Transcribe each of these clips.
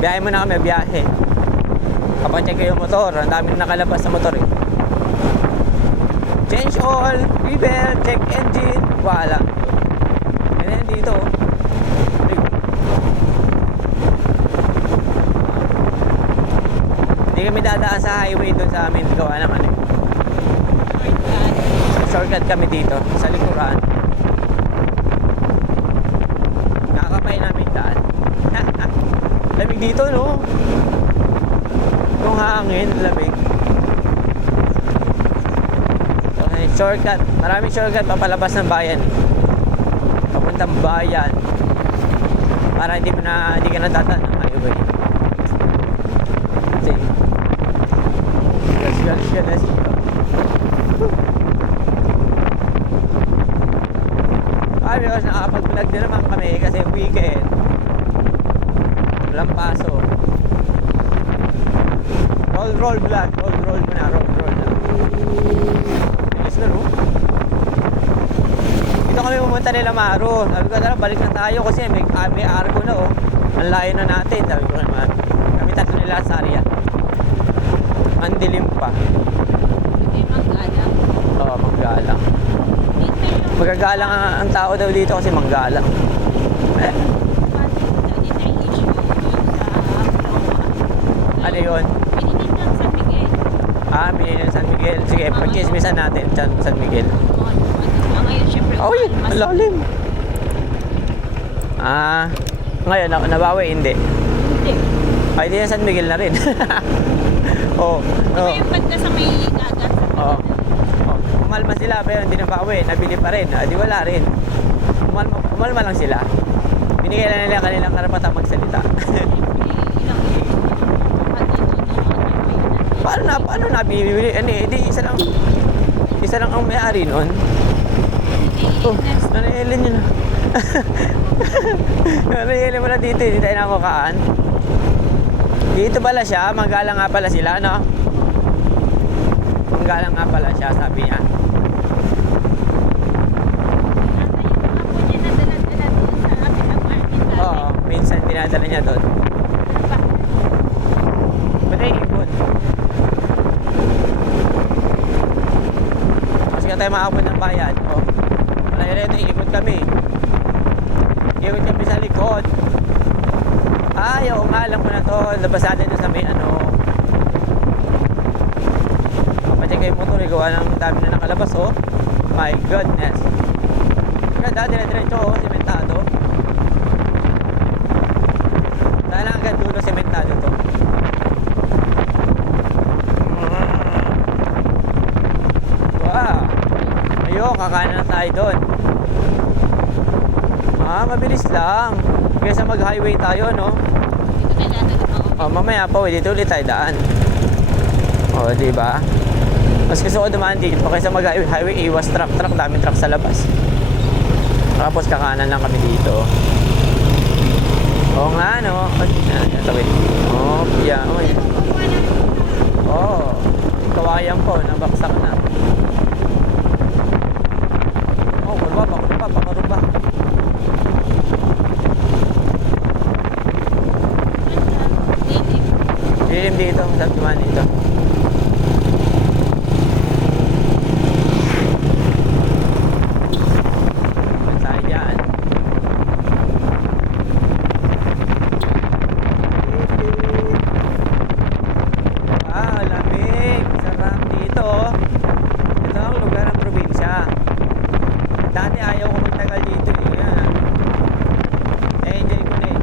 Biyahe muna kami, biyahe. Kapacheck ko yung motor. Ang daming nakalabas sa motor eh. Change oil, repair, check engine. Wala. Ganyan dito. Hindi kami dadaan sa highway doon sa amin. Gawa naman eh. Shortcut kami dito sa likuran. Nakakapay namin daan. Lamig dito, no? Yung hangin, lamig. Okay, shortcut. Maraming shortcut papalabas ng bayan. Papuntang bayan. Para hindi ka nadatan ng highway. Kasi let's go. Ay, because nakakapag-vlog din naman kami kasi weekend. Walang paso. Roll vlog. Roll mo na. Roll na. Bilis na, no? Dito kami pumunta nila Maro. Sabi ko, tara, balik na tayo kasi may argo na, oh. Ang layo na natin. Sabi ko naman. Kami tatlo nila sa area. Ang dilim pa. Hindi manggalang. Oo, manggalang. Magagalang ang tao daw dito kasi manggalang. Ano yun? Binili ng San Miguel. Binili ng San Miguel. Sige, pag-chismisan natin San Miguel. Ngayon, syempre, Uy, ang lalim. Ngayon, nabawi, hindi. Hindi. Ay, di na San Miguel na rin. Oo. Yung pagka sa may dagat. Oo. Umalma sila pero hindi nabawi. Nabili pa rin. Di wala rin. Umalma lang sila. Binigay lang nila kanilang karapatang magsalita. Paano nabibili? Di isa lang ang may-ari noon. Oh, nanailin yun. Nanailin mo na dito, hindi tayo nakukaan. Dito pala siya, manggalang nga pala sila, no? Manggalang nga pala siya, sabi niya. Oo, minsan dinadala niya doon. Ba't ay ikot? Kasi ka tayo makakapod ng bayan. Oh. Malayo na ito, ikot kami. Ikot kami sa likod. Oo nga, alam ko na to. Labas natin ito sa may pacheck yung motor, gawa ng dami na nakalabas, oh. My goodness. Ganda, dire-diretso, oh, sementado. Dahil lang hanggang dulo, sementado to. Wow. Ayun, kakanan na tayo doon. Mabilis lang. Kaysa mag-highway tayo, no? Mamaya pa, dito ulit tayo daan. Diba? Mas gusto ko dumaan dito kaysa mag-highway, iwas truck, daming truck sa labas. Tapos kakanan lang kami dito. Oo nga, no? Tawid. Yeah. Kawayan po, nabaksak na. Pakurba. Dilim dito, masarap dumaan dito. Mansay dyan. Lamig. Sarap dito. Ito ang lugar ng probinsya. Dati ayaw ko magtagal dito. Yan. Enjoy ko na eh.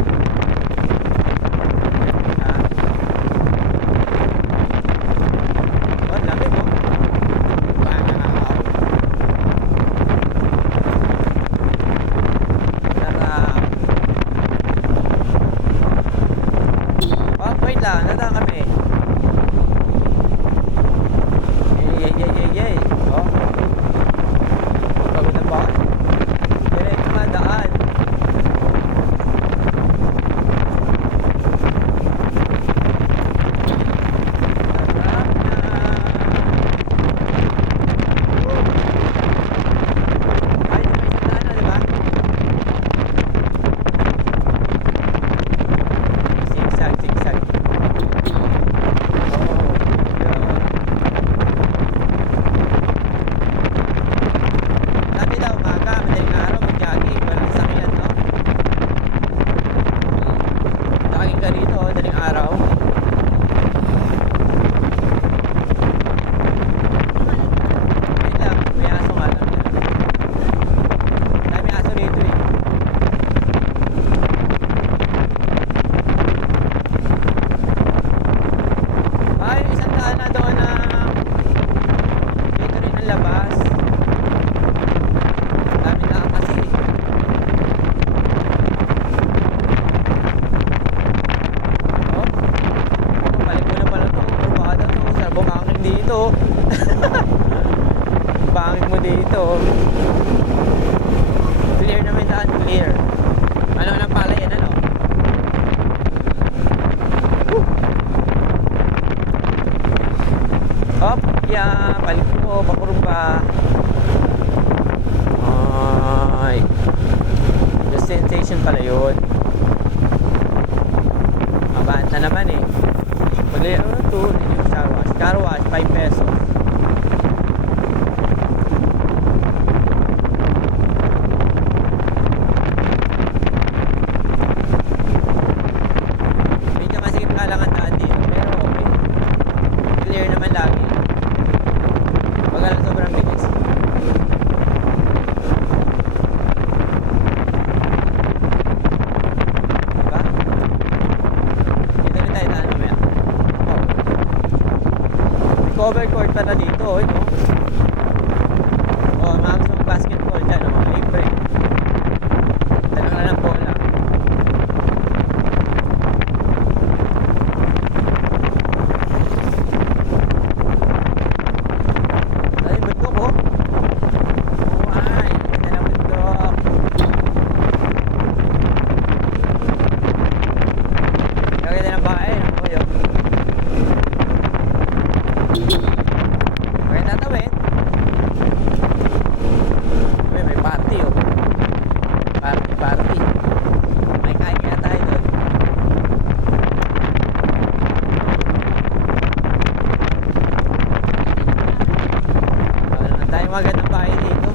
Tapia, Paliko, Pakurumba. Ay. The sensation pala yun. Mabaan na naman eh. Pagli, ano to? Yung car wash. Car wash, 5 pesos. Medyo masikip nga lang ang daan dito. Pero okay. Clear naman lagi. Pag alam sobrang bilis. Diba? Dito rin tayo daan mamaya. Oh. Cover court pala dito, oh, no? Oh, mga gusto mong basketball dyan, oh, mga libre. Tanong na ng bola. Ay, bundok, oh. Oh, ay, ganda ng bundok. Kaganda ng bahay, no? Kuyo. Kaya tatawid. Uy, may party, oh. Party, party. May kain kaya tayo doon. Wala naman tayong magandang bahay dito.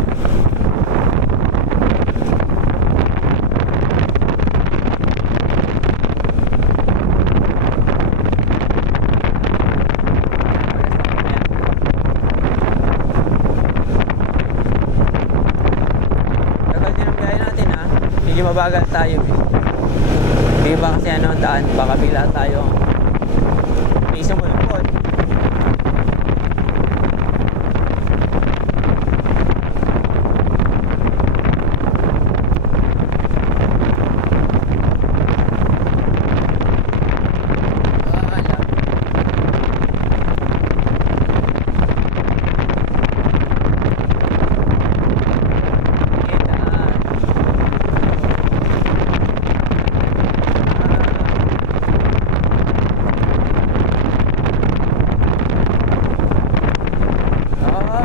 Tagal din ang biyahe natin, ha? Medyo mabagal tayo, eh. Hindi ba kasi ano, daan, baka bigla tayo may sumulpot.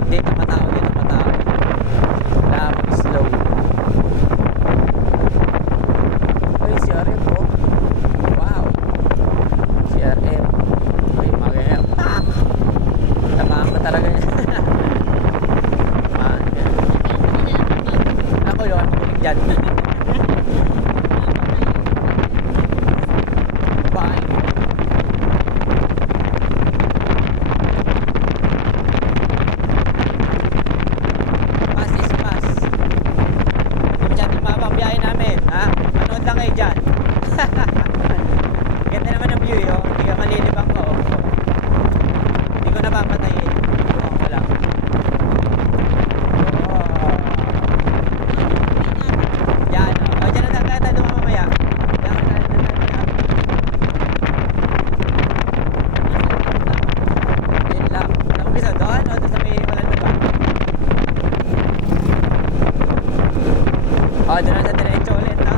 Dito matao, dito matao. Lamang slow. Uy, CRM po. Wow. CRM. Uy, magaya. Ah! Tamaan ka talaga yan. Ah, yan. Ako yun, makulig dyan. Bye. Pass is pass. Hindi dyan yung mapabiyahe namin, ha? Manood lang kayo dyan. Ganda naman ang view, oh. Hindi ka malilibang ko, oh. Hindi ko napapatayin. Bukan ko lang. Oh. Yan, oh. Oh, dyan na tayo tayo mamaya. Yan, tayo. Yun lang. Alam mo bisa doon, o doon sa may walang diba? Oh, doon na sa diretso ulit, no?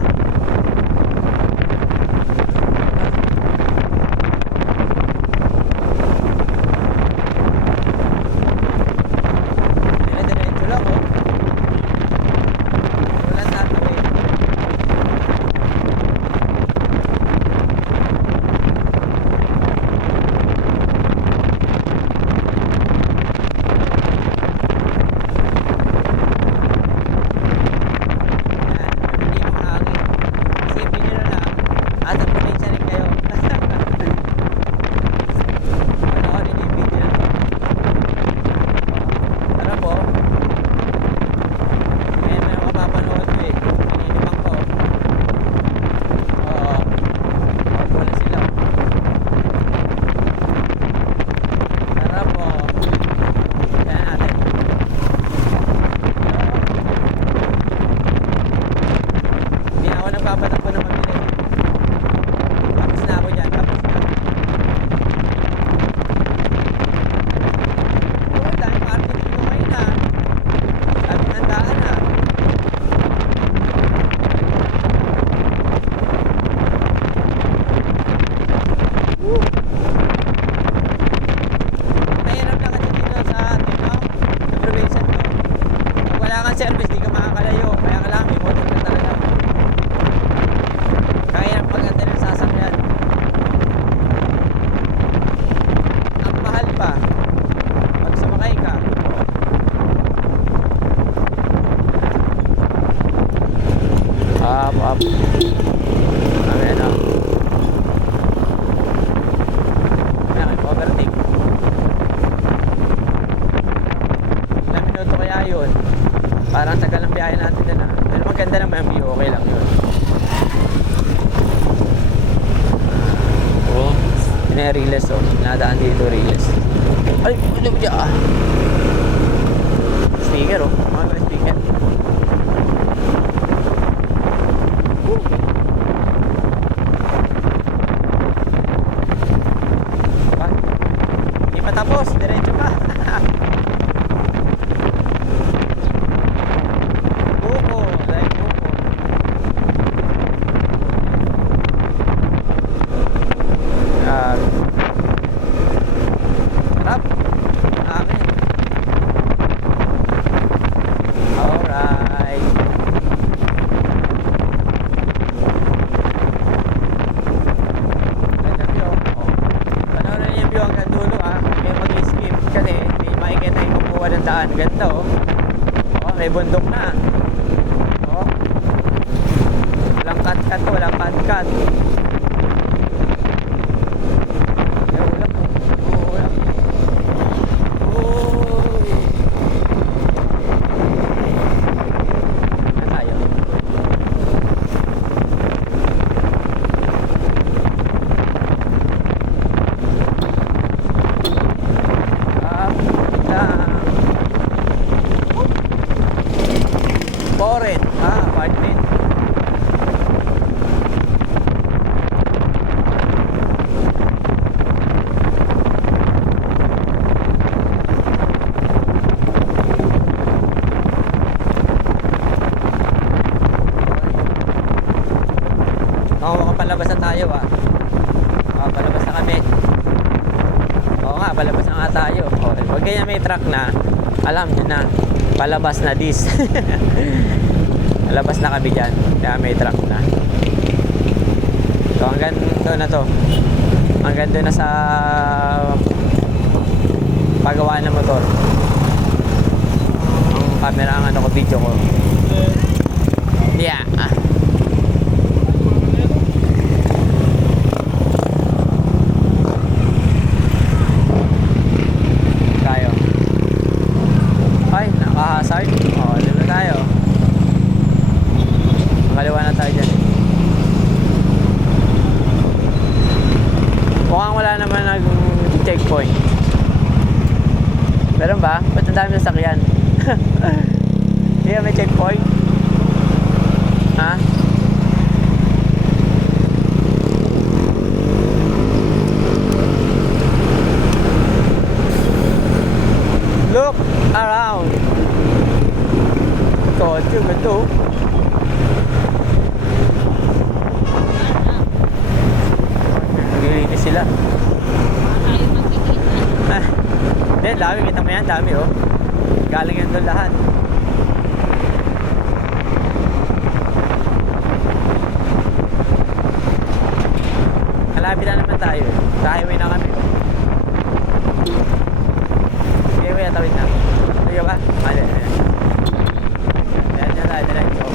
Diretso lang, oh. Walang tatawid. Yan, hindi mo hangin. Isipin nyo na lang, at ang probinsya rin kayo. Panoorin niyo yung video na to. Tara po. Ngayon may mapapanood ko eh. Pinilibang ko. Oo. Opo na sila. Tara po. Kaya natin. Hindi na ako nagpapatakbo ng mabilis. May Riles oh. Nadaan dito Riles. Ay, ano ba dyan? Speaker oh. Mga speaker. Hindi pa tapos. Diretso pa. Buko. Dahil buko. Harap. Amin. Alright. Ganda view. Oh. Panoorin niyo yung view hanggang dulo ah. May mag-skip kasi may makikita yung kukuha ng daan. Ganda oh. Oh, may bundok na. Oh. Walang cut-cut to. Walang cut-cut. May ulap oh. Ulap. Oh. Na tayo. Up, down. Foreign. Apartment. Makapalabas na tayo ah. Palabas na kami. Oo nga, palabas na nga tayo. Okay. Pag ganyan may truck na, alam nyo na, palabas na this. Palabas na kami dyan. Kaya may truck na. So hanggang doon na to. Hanggang doon na sa paggawa ng motor. Ang camera, ang ano ko, video ko. Yeah. Tayo. Ay, naka-hazard. O, dito tayo. Makaliwa na tayo dyan. Mukhang wala naman nag-checkpoint. Meron ba? Ba't ang dami ng sakyan? Hindi may checkpoint? Ha? Look around. Kotse ba ito? Naglilinis sila. Tayo magkikita. Hindi, dami. Kita mo yan, dami oh. Galing yan doon lahat. Malapit na naman tayo. Sa highway na kami. Sige, kuya, tawid na. Sige ba? Mali. Ayan na tayo, diretso.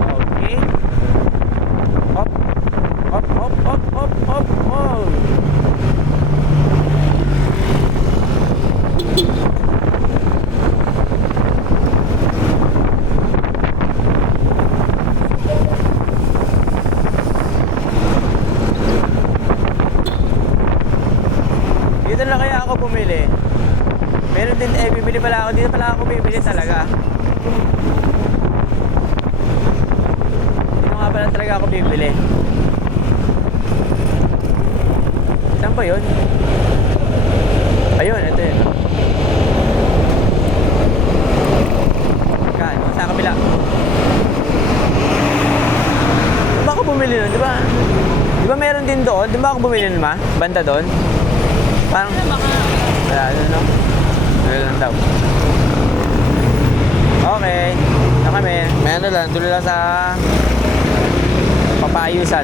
Okay. Hop. Hop, hop, hop, hop, hop, hop. Dito na kaya ako bumili. Meron din, bibili pala ako. Dito pala ako bibili talaga. Dito nga pala talaga ako bibili. Saan ba yun? Ayun, ito yun. Saan? Sa kabila. Di ba ako bumili nun? Di ba meron din doon? Di ba ako bumili nun, ma? Banda doon? Parang... Wala, ano no? Wala lang daw. Okay. Na kami. May ano lang, tuloy lang sa papayusan.